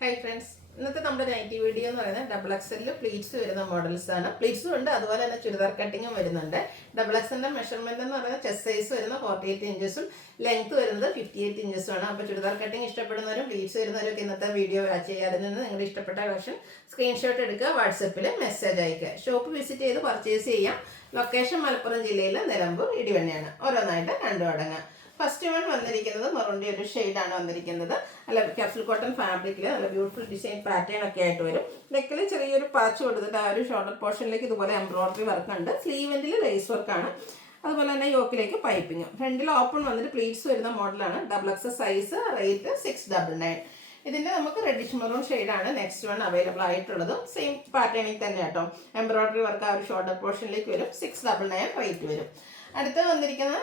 Hi friends, ഇന്നത്തെ നമ്മുടെ nightie video എന്ന് പറയുന്നത് ഡബിൾ എക്സലിൽ പ്ലീറ്റ്സ് വരുന്ന മോഡൽസ് ആണ്. പ്ലീറ്റ്സും ഉണ്ട്, അതുപോലെ തന്നെ ചുരിദാർ കട്ടിങ്ങും വരുന്നുണ്ട്. ഡബിൾ എക്സലിന്റെ മെഷർമെന്റ് എന്ന് പറയുന്നത് ചെസ്റ്റ് സൈസ് വരുന്ന 48 ഇഞ്ചസും ലെങ്ത് വരുന്നത് 58 ഇഞ്ചസും ആണ്. അപ്പോൾ ചുരിദാർ കട്ടിങ് ഇഷ്ടപ്പെടുന്നവരും പ്ലീറ്റ്സ് വരുന്നവരും ഒക്കെ ഇന്നത്തെ വീഡിയോ വാച്ച് ചെയ്യുക. അതിൽ നിന്ന് നിങ്ങളുടെ ഇഷ്ടപ്പെട്ട കളക്ഷൻ സ്ക്രീൻഷോട്ട് എടുക്കുക, വാട്സപ്പിൽ മെസ്സേജ് അയക്കുക. ഷോപ്പ് വിസിറ്റ് ചെയ്ത് പർച്ചേസ് ചെയ്യാം. ലൊക്കേഷൻ മലപ്പുറം ജില്ലയിലെ നിലമ്പൂർ ഇടിവണ്ണയാണ്. ഓരോന്നായിട്ട് കണ്ടു തുടങ്ങാം. ഫസ്റ്റ് വൺ വന്നിരിക്കുന്നത് മെറൂണിൻ്റെ ഒരു ഷെയ്ഡാണ് വന്നിരിക്കുന്നത്. അല്ല, ക്യാപ്സൂൾ കോട്ടൺ ഫാബ്രിക്കിൽ നല്ല ബ്യൂട്ടിഫുൾ ഡിസൈൻ പാറ്റേൺ ഒക്കെ ആയിട്ട് വരും. നെക്കിൽ ചെറിയൊരു പാച്ച് കൊടുത്തിട്ട് ആ ഒരു ഷോൾഡർ പോർഷനിലേക്ക് ഇതുപോലെ എംബ്രോയിഡറി വർക്ക് ഉണ്ട്. സ്ലീവെൻറ്റിൽ ലേസ് വർക്കാണ്. അതുപോലെ തന്നെ യോക്കിലേക്ക് പൈപ്പിങ്ങും. ഫ്രണ്ടിൽ ഓപ്പൺ വന്നിട്ട് പ്ലീറ്റ്സ് വരുന്ന മോഡലാണ്. Double X size, rate 699. ഇതിൻ്റെ നമുക്ക് റെഡിഷ് മെറൂൺ ഷെയ്ഡാണ് നെക്സ്റ്റ് വൺ അവൈലബിൾ ആയിട്ടുള്ളതും. സെയിം പാറ്റേണിൽ തന്നെ കേട്ടോ. എംബ്രോയിഡറി വർക്ക് ആ ഒരു ഷോൾഡർ പോർഷനിലേക്ക് വരും. 699 റേറ്റ് വരും. അടുത്ത വന്നിരിക്കുന്ന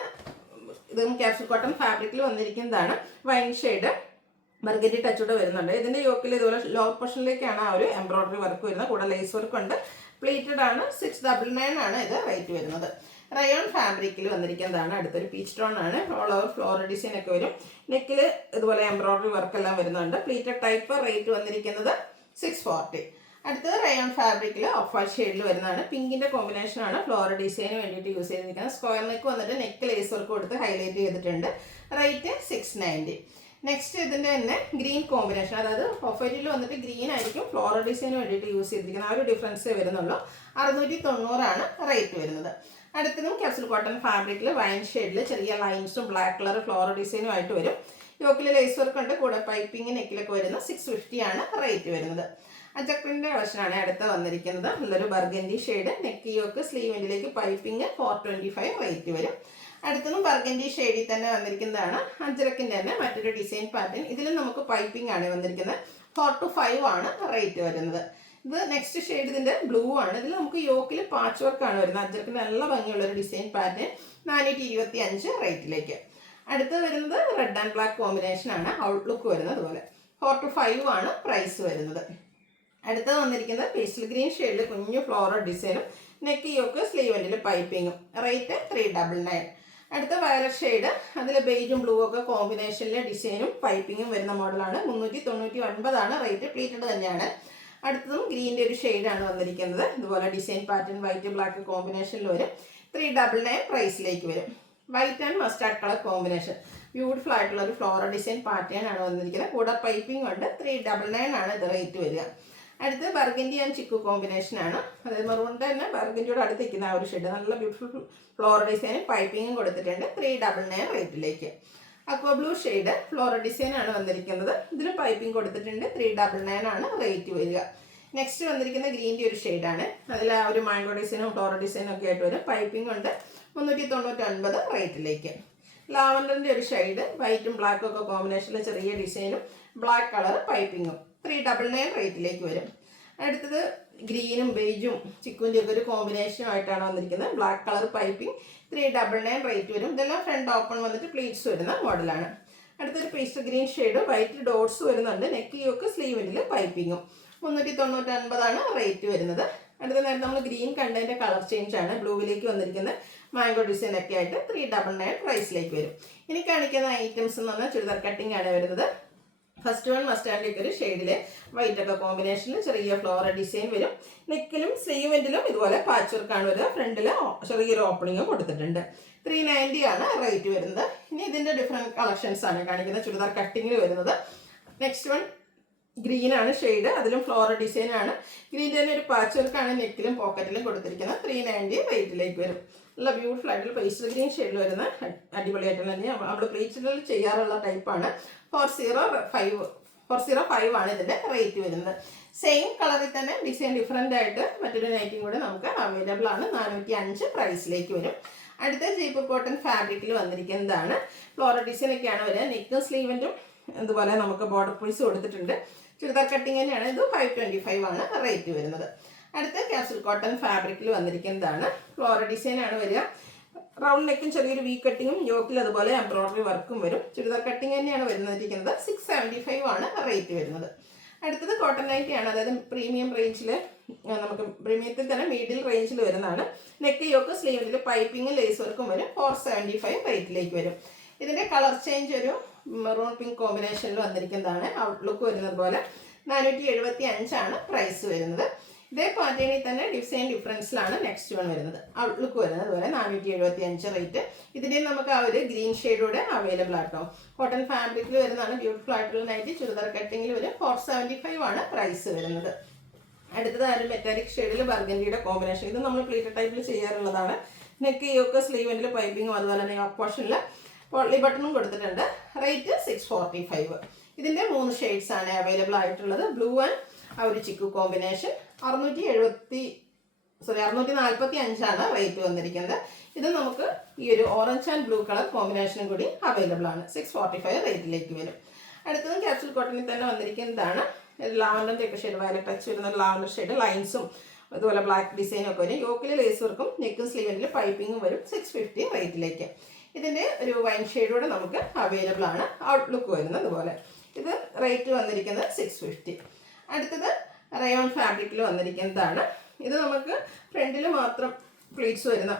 ഇതും ക്യാപ്സൂൾ കോട്ടൺ ഫാബ്രിക്കിൽ വന്നിരിക്കുന്നതാണ്. വൈൻ ഷെയ്ഡ് ബർഗറ്റി ടച്ചൂടെ വരുന്നുണ്ട്. ഇതിൻ്റെ യോക്കിൽ ഇതുപോലെ ലോ പോർഷനിലേക്കാണ് ആ ഒരു എംബ്രോയിഡറി വർക്ക് വരുന്നത്. കൂടെ ലേസ് വർക്ക് ഉണ്ട്. പ്ലീറ്റഡ് ആണ്. 699 ആണ് ഇത് റേറ്റ് വരുന്നത്. റയോൺ ഫാബ്രിക്കിൽ വന്നിരിക്കുന്നതാണ്. അടുത്തൊരു പീച്ച് ടോൺ ആണ്. ഓൾ ഓവർ ഫ്ലോറൽ ഡിസൈൻ ഒക്കെ വരും. നെക്കിൽ ഇതുപോലെ എംബ്രോയിഡറി വർക്ക് എല്ലാം വരുന്നുണ്ട്. Pleated type. റേറ്റ് വന്നിരിക്കുന്നത് 640. അടുത്തത് റയോൺ ഫാബ്രിക്കിൽ ഓഫ് വൈറ്റ് ഷെയ്ഡിൽ വരുന്നതാണ്. പിങ്കിൻ്റെ കോമ്പിനേഷനാണ്. ഫ്ലോറൽ ഡിസൈന് വേണ്ടിയിട്ട് യൂസ് ചെയ്തിരിക്കുന്നത്. സ്ക്വയർ നെക്ക് വന്നിട്ട് നെക്ക് ലേസ് വർക്ക് കൊടുത്ത് ഹൈലൈറ്റ് ചെയ്തിട്ടുണ്ട്. റേറ്റ് 690. നെക്സ്റ്റ് ഇതിൻ്റെ തന്നെ ഗ്രീൻ കോമ്പിനേഷൻ, അതായത് ഓഫ് വൈറ്റിൽ വന്നിട്ട് ഗ്രീൻ ആയിരിക്കും ഫ്ലോറൽ ഡിസൈന് വേണ്ടിയിട്ട് യൂസ് ചെയ്തിരിക്കുന്നത്. ആ ഒരു ഡിഫറൻസേ വരുന്നുള്ളൂ. 690 റേറ്റ് വരുന്നത്. അടുത്തതും ക്യാപ്സൂൾ കോട്ടൺ ഫാബ്രിക്കിൽ വൈൻ ഷെയ്ഡിൽ ചെറിയ ലൈൻസും ബ്ലാക്ക് കളർ ഫ്ലോറൽ ഡിസൈനും ആയിട്ട് വരും. യോക്കിൽ ലേസ് വർക്ക് ഉണ്ട്. കൂടെ പൈപ്പിംഗ് നെക്കിലൊക്കെ വരുന്ന 650 റേറ്റ് വരുന്നത്. അജക്രിൻ്റെ കളക്ഷനാണ് അടുത്ത് വന്നിരിക്കുന്നത്. നല്ലൊരു ബർഗൻഡി ഷെയ്ഡ്. നെക്ക് യോക്ക് സ്ലീവിലേക്ക് പൈപ്പിംഗ് 425 റേറ്റ് വരും. അടുത്തതും ബർഗൻഡി ഷെയ്ഡിൽ തന്നെ വന്നിരിക്കുന്നതാണ്. അജരക്കിൻ്റെ തന്നെ മറ്റൊരു ഡിസൈൻ പാറ്റേൺ. ഇതിലും നമുക്ക് പൈപ്പിംഗ് ആണ് വന്നിരിക്കുന്നത്. 4 to 5 റേറ്റ് വരുന്നത്. ഇത് നെക്സ്റ്റ് ഷെയ്ഡ് ഇതിൻ്റെ ബ്ലൂ ആണ്. ഇതിൽ നമുക്ക് യോക്കിൽ പാച്ച് വർക്കാണ് വരുന്നത്. അജരക്കിന് നല്ല ഭംഗിയുള്ളൊരു ഡിസൈൻ പാറ്റേൺ. 425 റേറ്റിലേക്ക്. അടുത്ത് വരുന്നത് റെഡ് ആൻഡ് ബ്ലാക്ക് കോമ്പിനേഷനാണ്. ഔട്ട്ലുക്ക് വരുന്നത് അതുപോലെ. 4 to 5 പ്രൈസ് വരുന്നത്. അടുത്തത് വന്നിരിക്കുന്നത് പേസ്റ്റൽ ഗ്രീൻ ഷെയ്ഡിൽ കുഞ്ഞു ഫ്ലോറൽ ഡിസൈനും നെക്ക് യോക്ക് സ്ലീവെൻറ്റിൽ പൈപ്പിങ്ങും. റേറ്റ് 399. അടുത്ത വയലറ്റ് ഷെയ്ഡ്, അതിൽ ബേജും ബ്ലൂ ഒക്കെ കോമ്പിനേഷനിലെ ഡിസൈനും പൈപ്പിങ്ങും വരുന്ന മോഡലാണ്. 399 റേറ്റ്. പ്ലീറ്റഡ് തന്നെയാണ്. അടുത്തതും ഗ്രീൻ്റെ ഒരു ഷെയ്ഡാണ് വന്നിരിക്കുന്നത്. ഇതുപോലെ ഡിസൈൻ പാറ്റേൺ വൈറ്റ് ബ്ലാക്ക് കോമ്പിനേഷനിൽ വരും. 399 പ്രൈസിലേക്ക് വരും. White and mustard colour combination. Beautiful ആയിട്ടുള്ള ഒരു ഫ്ലോറൽ ഡിസൈൻ പാറ്റേൺ ആണ് വന്നിരിക്കുന്നത്. കൂടെ പൈപ്പിംഗ് ഉണ്ട്. 399 ഇത് റേറ്റ് വരിക. അടുത്ത് ബർഗൻഡി ആൻഡ് ചിക്കു കോമ്പിനേഷനാണ്. അതായത് മെറൂണിൻ്റെ തന്നെ ബർഗൻഡിയോട് അടുത്ത് നിൽക്കുന്ന ആ ഒരു ഷെയ്ഡ്. നല്ല ബ്യൂട്ടിഫുൾ ഫ്ലോറൽ ഡിസൈനും പൈപ്പിങ്ങും കൊടുത്തിട്ടുണ്ട്. 399 റേറ്റിലേക്ക്. അക്വ ബ്ലൂ ഷെയ്ഡ് ഫ്ലോറൽ ഡിസൈനാണ് വന്നിരിക്കുന്നത്. ഇതിൽ പൈപ്പിംഗ് കൊടുത്തിട്ടുണ്ട്. 399 റേറ്റ് വരിക. നെക്സ്റ്റ് വന്നിരിക്കുന്ന ഗ്രീൻ്റെ ഒരു ഷെയ്ഡാണ്. അതിൽ ആ ഒരു മാംഗോ ഡിസൈനും ഫ്ലോറൽ ഡിസൈനും ഒക്കെ ആയിട്ട് വരും. പൈപ്പിംഗ് ഉണ്ട്. 399 റേറ്റിലേക്ക്. ലാവൻഡറിൻ്റെ ഒരു ഷെയ്ഡ് വൈറ്റും ബ്ലാക്കും ഒക്കെ കോമ്പിനേഷനിൽ ചെറിയ ഡിസൈനും ബ്ലാക്ക് കളർ പൈപ്പിങ്ങും. 399 റേറ്റിലേക്ക് വരും. അടുത്തത് ഗ്രീനും ബേജും ചിക്കുവിൻ്റെ ഒക്കെ ഒരു കോമ്പിനേഷനുമായിട്ടാണ് വന്നിരിക്കുന്നത്. Black colour piping. 399 റേറ്റ് വരും. ഇതെല്ലാം ഫ്രണ്ട് ഓപ്പൺ വന്നിട്ട് പ്ലീറ്റ്സ് വരുന്ന മോഡലാണ്. അടുത്തൊരു pastel green shade white dots വരുന്നുണ്ട്. നെക്ക് യോക്ക് സ്ലീവിൽ പൈപ്പിങ്ങും. 399 റേറ്റ് വരുന്നത്. അടുത്ത നേരത്തെ നമ്മൾ ഗ്രീൻ കണ്ടതിൻ്റെ കളർ ചേഞ്ച് ആണ്. ബ്ലൂവിലേക്ക് വന്നിരിക്കുന്ന മാംഗോ ഡിസൈൻ ഒക്കെ ആയിട്ട് 399 പ്രൈസിലേക്ക് വരും. ഇനി കാണിക്കുന്ന ഐറ്റംസ് എന്ന് പറഞ്ഞാൽ ചുരിദാർ കട്ടിംഗ് ആണ് വരുന്നത്. ഫസ്റ്റ് വൺ മസ്റ്റാൻഡിലേക്ക് ഒരു ഷെയ്ഡിൽ വൈറ്റ് ഒക്കെ കോമ്പിനേഷനിൽ ചെറിയ ഫ്ലോറൽ ഡിസൈൻ വരും. നെക്കിലും സ്ലീവെൻറ്റിലും ഇതുപോലെ പാച്ച് വർക്കാണ് വരിക. ഫ്രണ്ടിൽ ചെറിയൊരു ഓപ്പണിങ്ങും കൊടുത്തിട്ടുണ്ട്. 390 റേറ്റ് വരുന്നത്. ഇനി ഇതിൻ്റെ ഡിഫറെൻറ്റ് കളക്ഷൻസ് ആണ് കാണിക്കുന്നത് ചുരിദാർ കട്ടിങ്ങിൽ വരുന്നത്. നെക്സ്റ്റ് വൺ ഗ്രീനാണ് ഷെയ്ഡ്. അതിലും ഫ്ലോറൽ ഡിസൈനാണ്. ഗ്രീൻ്റെ തന്നെ ഒരു പാച്ച് വർക്കാണ് നെക്കിലും പോക്കറ്റിലും കൊടുത്തിരിക്കുന്നത്. 390 റേറ്റിലേക്ക് വരും. നല്ല ബ്യൂട്ടിഫുൾ ആയിട്ടുള്ള പേസ്റ്റൽ ഗ്രീൻ ഷെയ്ഡിൽ വരുന്ന അടിപൊളിയായിട്ടുള്ള തന്നെ നമ്മൾ പ്ലീറ്റ്സിൽ ചെയ്യാറുള്ള ടൈപ്പാണ്. 405 ഇതിൻ്റെ റേറ്റ് വരുന്നത്. സെയിം കളറിൽ തന്നെ ഡിസൈൻ ഡിഫറെൻ്റ് ആയിട്ട് മറ്റൊരു നൈറ്റിയും കൂടെ നമുക്ക് അവൈലബിൾ ആണ്. 405 പ്രൈസിലേക്ക് വരും. അടുത്ത ജയ്പൂർ കോട്ടൺ ഫാബ്രിക്കിൽ വന്നിരിക്കുന്നതാണ്. ഫ്ലോറൽ ഡിസൈനൊക്കെയാണ് വരിക. നെക്കും സ്ലീവൻറ്റും ഇതുപോലെ നമുക്ക് ബോർഡർ പീസ് കൊടുത്തിട്ടുണ്ട്. ചുരിദാർ കട്ടിങ് തന്നെയാണ്. ഇത് 525 റേറ്റ് വരുന്നത്. അടുത്ത ക്യാപ്സൂൾ കോട്ടൺ ഫാബ്രിക്കിൽ വന്നിരിക്കുന്നതാണ്. ഫ്ലോറൽ ഡിസൈനാണ് വരിക. റൗണ്ട് നെക്കും ചെറിയൊരു വി കട്ടിങ്ങും യോക്കിൽ അതുപോലെ എംബ്രോയിഡറി വർക്കും വരും. ചുരിദാർ കട്ടിങ് തന്നെയാണ് വരുന്നിരിക്കുന്നത്. 675 റേറ്റ് വരുന്നത്. അടുത്തത് കോട്ടൺ നൈറ്റിയാണ്. അതായത് പ്രീമിയം റേഞ്ചിൽ നമുക്ക് പ്രീമിയത്തിൽ തന്നെ മിഡിൽ റേഞ്ചിൽ വരുന്നതാണ്. നെക്ക് യോക്ക് സ്ലീവിൽ പൈപ്പിങ്ങും ലേസ് വർക്കും വരും. 475 റേറ്റിലേക്ക് വരും. ഇതിൻ്റെ കളർ ചേഞ്ച് ഒരു മെറൂൺ പിങ്ക് കോമ്പിനേഷനിൽ വന്നിരിക്കുന്നതാണ്. ഔട്ട്ലുക്ക് വരുന്നത് പോലെ 475 പ്രൈസ് വരുന്നത്. ഇതേ പാറ്റേണിൽ തന്നെ ഡിസൈൻ ഡിഫറൻസിലാണ് നെക്സ്റ്റ് വൺ വരുന്നത്. ഔട്ട്ലുക്ക് വരുന്നത് അതുപോലെ 475 റേറ്റ്. ഇതിൻ്റെ നമുക്ക് ആ ഒരു ഗ്രീൻ ഷെയ്ഡൂടെ അവൈലബിൾ ആട്ടോ. കോട്ടൺ ഫാബ്രിക്കിൽ വരുന്നതാണ്. ബ്യൂട്ടിഫുൾ ആയിട്ടുള്ള നൈറ്റി ചുരിദാർ കട്ടിങ്ങിൽ ഒരു 475 പ്രൈസ് വരുന്നത്. അടുത്തത് ആ ഒരു മെറ്റാലിക് ഷെയ്ഡിൽ ബർഗൻഡിയുടെ കോമ്പിനേഷൻ. ഇത് നമ്മൾ പ്ലീറ്റഡ് ടൈപ്പിൽ ചെയ്യാറുള്ളതാണ്. നെക്ക് യോക്ക് സ്ലീവ് എൻഡിൽ പൈപ്പിങ്ങും അതുപോലെ തന്നെ യോക്ക് പോർഷനിൽ പോളി ബട്ടണും കൊടുത്തിട്ടുണ്ട്. റേറ്റ് 645. ഇതിൻ്റെ 3 ഷെയ്ഡ്സ് ആണ് അവൈലബിൾ ആയിട്ടുള്ളത്. ബ്ലൂ ആൻഡ് ആ ഒരു ചിക്കു കോമ്പിനേഷൻ. 645 റേറ്റ് വന്നിരിക്കുന്നത്. ഇത് നമുക്ക് ഈ ഒരു ഓറഞ്ച് ആൻഡ് ബ്ലൂ കളർ കോമ്പിനേഷനും കൂടി അവൈലബിൾ ആണ്. 645 റേറ്റിലേക്ക് വരും. അടുത്തതും ക്യാപ്സൂൾ കോട്ടണിൽ തന്നെ വന്നിരിക്കുന്നതാണ്. ലാവൻഡർ ഒക്കെ ഷെയ്ഡ് വയലറ്റ് ടച്ച് വരുന്ന ലാവൻഡർ ഷെയ്ഡ് ലൈൻസും അതുപോലെ ബ്ലാക്ക് ഡിസൈനും ഒക്കെ വരും. യോക്കിൽ ലേസ് വർക്കും നെക്കും സ്ലീവിൻ്റെ പൈപ്പിങ്ങും വരും. 650 റേറ്റിലേക്ക്. ഇതിൻ്റെ ഒരു വൈൻ ഷെയ്ഡൂടെ നമുക്ക് അവൈലബിൾ ആണ്. ഔട്ട്ലുക്ക് വരുന്നത് അതുപോലെ. ഇത് റേറ്റ് വന്നിരിക്കുന്നത് 650. അടുത്തത് റയോൺ ഫാബ്രിക്കിൽ വന്നിരിക്കുന്നതാണ്. ഇത് നമുക്ക് ഫ്രണ്ടിൽ മാത്രം പ്ലീറ്റ്സ് വരുന്ന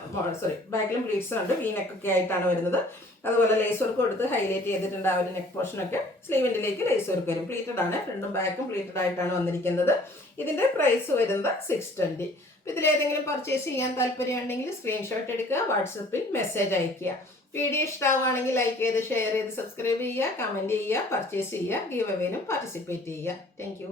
ബാക്കിലും പ്ലീറ്റ്സ് ഉണ്ട്. വി നെക്കൊക്കെ ആയിട്ടാണ് വരുന്നത്. അതുപോലെ ലേസ് വർക്ക് കൊടുത്ത് ഹൈലൈറ്റ് ചെയ്തിട്ടുണ്ട്. ആ ഒരു നെക്ക് പോർഷനൊക്കെ സ്ലീവിൻ്റിലേക്ക് ലേസ് വർക്ക് വരും. പ്ലീറ്റഡ് ആണ്. ഫ്രണ്ടും ബാക്കും പ്ലീറ്റഡ് ആയിട്ടാണ് വന്നിരിക്കുന്നത്. ഇതിൻ്റെ പ്രൈസ് വരുന്നത് 620. ഇതിലേതെങ്കിലും പർച്ചേസ് ചെയ്യാൻ താല്പര്യമുണ്ടെങ്കിൽ സ്ക്രീൻഷോട്ട് എടുക്കുക, വാട്സപ്പിൽ മെസ്സേജ് അയയ്ക്കുക. വീഡിയോ ഇഷ്ടമാവുകയാണെങ്കിൽ ലൈക്ക് ചെയ്ത് ഷെയർ ചെയ്ത് സബ്സ്ക്രൈബ് ചെയ്യുക, കമൻറ്റ് ചെയ്യുക, പർച്ചേസ് ചെയ്യുക, ഗീവ് അവേയിലും പാർട്ടിസിപ്പേറ്റ് ചെയ്യുക. താങ്ക്